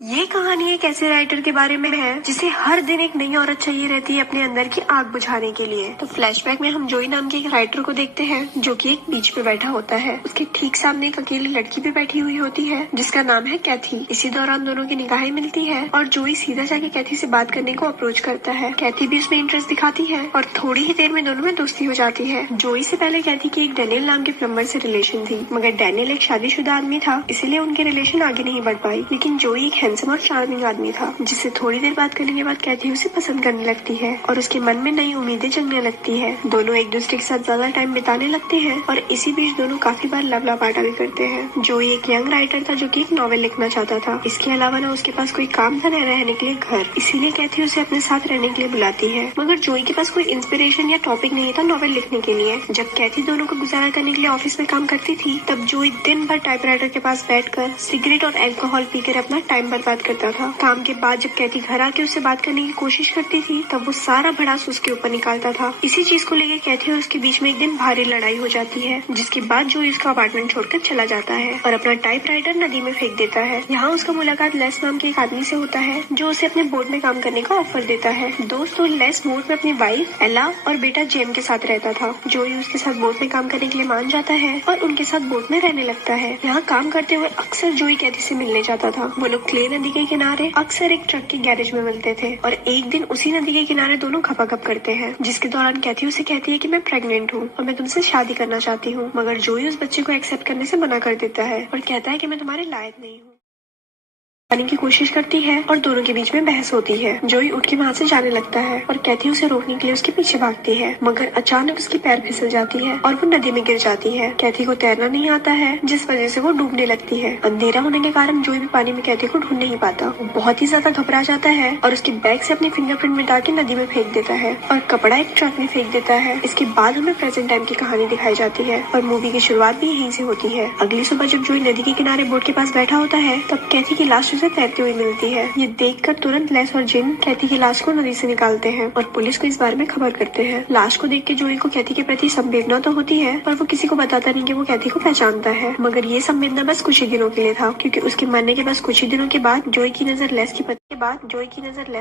ये कहानी एक ऐसे राइटर के बारे में है जिसे हर दिन एक नई औरत चाहिए रहती है अपने अंदर की आग बुझाने के लिए। तो फ्लैशबैक में हम जोई नाम के एक राइटर को देखते हैं जो कि एक बीच पे बैठा होता है। उसके ठीक सामने एक अकेली लड़की भी बैठी हुई होती है जिसका नाम है कैथी। इसी दौरान दोनों की निगाहें मिलती है और जोई सीधा जाके कैथी से बात करने को अप्रोच करता है। कैथी भी उसमें इंटरेस्ट दिखाती है और थोड़ी ही देर में दोनों में दोस्ती हो जाती है। जोई से पहले कैथी की एक डैनियल नाम के प्लम्बर से रिलेशन थी, मगर डैनियल एक शादीशुदा आदमी था, इसीलिए उनके रिलेशन आगे नहीं बढ़ पाई। लेकिन जोई एक हैंडसम और चार्मिंग आदमी था जिससे थोड़ी देर बात करने के बाद कैथी उसे पसंद करने लगती है और उसके मन में नई उम्मीदें जगने लगती है। दोनों एक दूसरे के साथ ज्यादा टाइम बिताने लगते हैं और इसी बीच दोनों काफी बार लव लापाटा भी करते हैं। जोई एक यंग राइटर था जो कि एक नॉवेल लिखना चाहता था। इसके अलावा ना उसके पास कोई काम था न रहने के लिए घर, इसीलिए कैथी उसे अपने साथ रहने के लिए बुलाती है। मगर जोई के पास कोई इंस्पिरेशन या टॉपिक नहीं था नॉवेल लिखने के लिए। जब कैथी दोनों को गुजारा करने के लिए ऑफिस में काम करती थी तब जोई दिन भर टाइपराइटर के पास बैठकर सिगरेट और अल्कोहल पीकर अपना टाइम बर्बाद करता था। काम के बाद जब कैथी घर आके उससे बात करने की कोशिश करती थी तब वो सारा भड़ास उसके ऊपर निकालता था। इसी चीज को लेकर कैथी और उसके बीच में एक दिन भारी लड़ाई हो जाती है, जिसके बाद जोई उसका अपार्टमेंट छोड़कर चला जाता है और अपना टाइपराइटर नदी में फेंक देता है। यहाँ उसका मुलाकात लेस नाम के एक आदमी से होता है जो उसे अपने बोट में काम करने का ऑफर देता है। दोस्तों लेस बोट में अपनी वाइफ एला और बेटा जेम के साथ रहता था। जोई उसके साथ बोट में काम करने के लिए मान जाता है और उनके साथ बोट में रहने लगता है। यहाँ काम करते हुए अक्सर जोई कैथी से मिलने जाता था। वो लोग क्ले नदी के किनारे अक्सर एक ट्रक के गैरेज में मिलते थे और एक दिन उसी नदी के किनारे दोनों खपाखप करते हैं, जिसके दौरान कैथी उसे कहती है कि मैं प्रेग्नेंट हूँ और मैं तुमसे शादी करना चाहती हूँ। मगर जोई उस बच्चे को एक्सेप्ट करने से मना कर देता है और कहता है कि मैं तुम्हारे लायक नहीं हूँ। जाने की कोशिश करती है और दोनों के बीच में बहस होती है। जोई उठ के वहाँ से जाने लगता है और कैथी उसे रोकने के लिए उसके पीछे भागती है, मगर अचानक उसकी पैर फिसल जाती है और वो नदी में गिर जाती है। कैथी को तैरना नहीं आता है जिस वजह से वो डूबने लगती है। अंधेरा होने के कारण जोई भी पानी में कैथी को ढूंढ नहीं पाता। वो बहुत ही ज्यादा घबरा जाता है और उसके बैग से अपनी फिंगरप्रिंट मिटा के नदी में फेंक देता है और कपड़ा एक ट्रक में फेंक देता है। इसके बाद हमें प्रेजेंट टाइम की कहानी दिखाई जाती है और मूवी की शुरुआत भी यहीं से होती है। अगली सुबह जब जोई नदी के किनारे बोट के पास बैठा होता है तब कैथी की लाश उसे तैरती हुई मिलती है। ये देखकर तुरंत लेस और जिन कैथी की लाश को नदी से निकालते हैं और पुलिस को इस बारे में खबर करते हैं। लाश को देख के जोई को कैथी के प्रति संवेदना तो होती है पर वो किसी को बताता नहीं कि वो कैथी को पहचानता है। मगर ये संवेदना बस कुछ ही दिनों के लिए था, क्योंकि उसके मरने के बस कुछ ही दिनों के बाद जोई की नजर लेस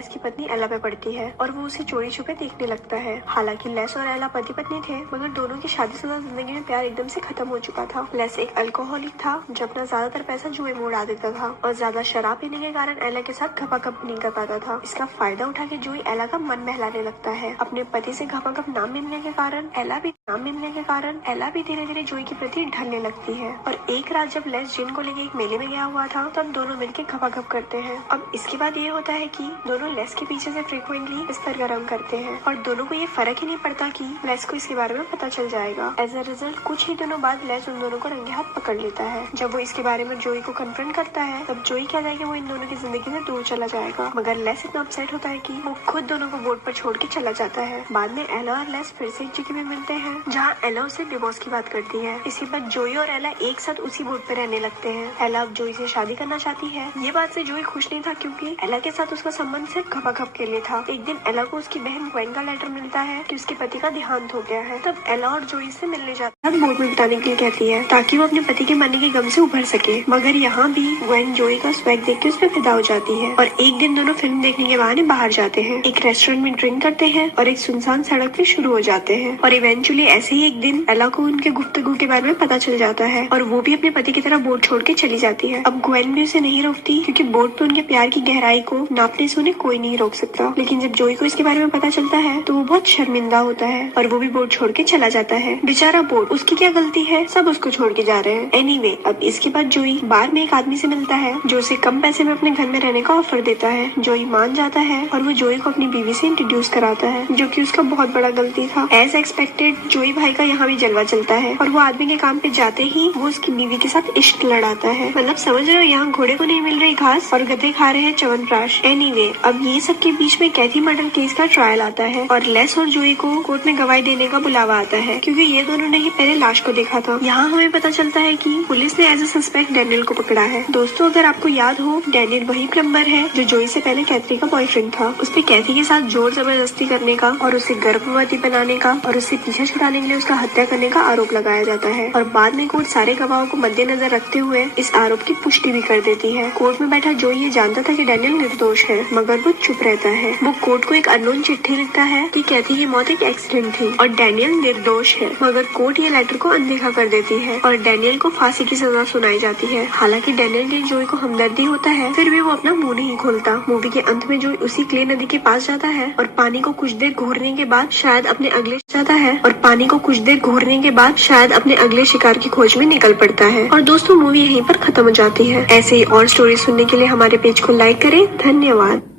की पत्नी एला पे पड़ती है और वो उसे चोरी छुपे देखने लगता है। हालांकि लेस और एला पति पत्नी थे, मगर दोनों की शादीशुदा जिंदगी में प्यार एकदम से खत्म हो चुका था। लेस एक अल्कोहलिक था जो अपना ज्यादातर पैसा जुए में उड़ा देता था और ज्यादा शराब पीने के कारण एला के साथ खपाखप नहीं कर पाता था। इसका फायदा उठा के जोई एला का मन बहलाने लगता है। अपने पति से खपाखप ना मिलने के कारण एला भी धीरे धीरे जोई के प्रति ढलने लगती है। और एक रात जब लेस जिन को लेके एक मेले में गया हुआ था तब दोनों मिलकर खपाखप करते हैं। अब इसके बाद ये होता है कि दोनों लेस के पीछे से फ्रीक्वेंटली बिस्तर गरम करते हैं और दोनों को ये फर्क ही नहीं पड़ता कि लेस को इसके बारे में पता चल जाएगा। एज अ रिजल्ट कुछ ही दिनों बाद लेस उन दोनों को रंगे हाथ पकड़ लेता है। जब वो इसके बारे में जोई को कन्फ्रंट करता है तब जोई कहता है कि वो इन दोनों की जिंदगी से दूर चला जाएगा, मगर लेस इतना अपसेट होता है कि वो खुद दोनों को बोट पर छोड़ के चला जाता है। बाद में एला और लेस फिर से एक जगह में मिलते हैं जहाँ एला उसे डिवोर्स की बात करती है। इसी बाद जोई और एला एक साथ उसी बोट पर रहने लगते हैं। एला अब जोई से शादी करना चाहती है। ये बात से जोई खुश नहीं था क्योंकि एला के साथ उसका संबंध सिर्फ खपाखप के लिए था। एक दिन एला को उसकी बहन ग्वेन का लेटर मिलता है कि उसके पति का देहांत हो गया है। तब एला और जोई से मिलने जाती है, बोट में बिताने के लिए कहती है ताकि वो अपने पति के मरने के गम से उभर सके। मगर यहाँ भी ग्वेन जोई का स्वैग देख के उस पर फिदा हो जाती है और एक दिन दोनों फिल्म देखने के बहाने बाहर जाते हैं, एक रेस्टोरेंट में ड्रिंक करते हैं और एक सुनसान सड़क पे शुरू हो जाते हैं। और इवेंचुअली ऐसे ही एक दिन एला को उनके गुफ्तगू के बारे में पता चल जाता है और वो भी अपने पति की तरह बोट छोड़ के चली जाती है। अब ग्वेन भी उसे नहीं रोकती क्योंकि बोट पे उनके प्यार की गहराई को नापने से उन्हें कोई नहीं रोक सकता। लेकिन जब जोई को इसके बारे में पता चलता है तो वो बहुत शर्मिंदा होता है और वो भी बोट छोड़ के चला जाता है। बेचारा बोट, उसकी क्या गलती है, सब उसको छोड़ के जा रहे हैं। एनीवे, अब इसके बाद जोई बार में एक आदमी से मिलता है जो उसे कम पैसे में अपने घर में रहने का ऑफर देता है। जोई मान जाता है और वो जोई को अपनी बीवी से इंट्रोड्यूस कराता है, जो कि उसका बहुत बड़ा गलती था। एज एक्सपेक्टेड जोई भाई का यहाँ भी जलवा चलता है और वो आदमी के काम पे जाते ही वो उसकी बीवी के साथ इश्क लड़ाता है। मतलब समझ रहे हो, यहाँ घोड़े को नहीं मिल रही घास और गधे खा रहे हैं च्यवनप्राश। एनीवे, अब ये सब के बीच में कैथी मर्डर केस का ट्रायल आता है और लेस और जोई को कोर्ट में गवाही देने का बुलावा आता है क्योंकि ये दोनों ने ही पहले लाश को देखा था। यहाँ हमें पता चलता है कि पुलिस ने एज अ सस्पेक्ट डैनियल को पकड़ा है। दोस्तों, अगर आपको याद हो, डैनियल वही प्लम्बर है जो जोई से पहले कैथी का बॉयफ्रेंड था। उस पे कैथी के साथ जोर जबरदस्ती करने का और उसे गर्भवती बनाने का और उससे पीछा छुड़ाने बचाने के लिए उसका हत्या करने का आरोप लगाया जाता है और बाद में कोर्ट सारे गवाहों को मद्देनजर रखते हुए इस आरोप की पुष्टि भी कर देती है। कोर्ट में बैठा जोई ये जानता था कि डैनियल निर्दोष है, मगर वो चुप रहता है। वो कोर्ट को एक अननोन चिट्ठी लिखता है कि कहती है मौत एक एक्सीडेंट थी और डैनियल निर्दोष है, मगर कोर्ट ये लेटर को अनदेखा कर देती है और डैनियल को फांसी की सजा सुनाई जाती है। हालांकि डैनियल के जोई को हमदर्दी होता है, फिर भी वो अपना मुंह नहीं खोलता। मूवी के अंत में जोई उसी क्ले नदी के पास जाता है और पानी को कुछ देर घूरने के बाद शायद अपने अगले शिकार की खोज में निकल पड़ता है। और दोस्तों, मूवी यहीं पर खत्म हो जाती है। ऐसे ही और स्टोरी सुनने के लिए हमारे पेज को लाइक करें। धन्यवाद।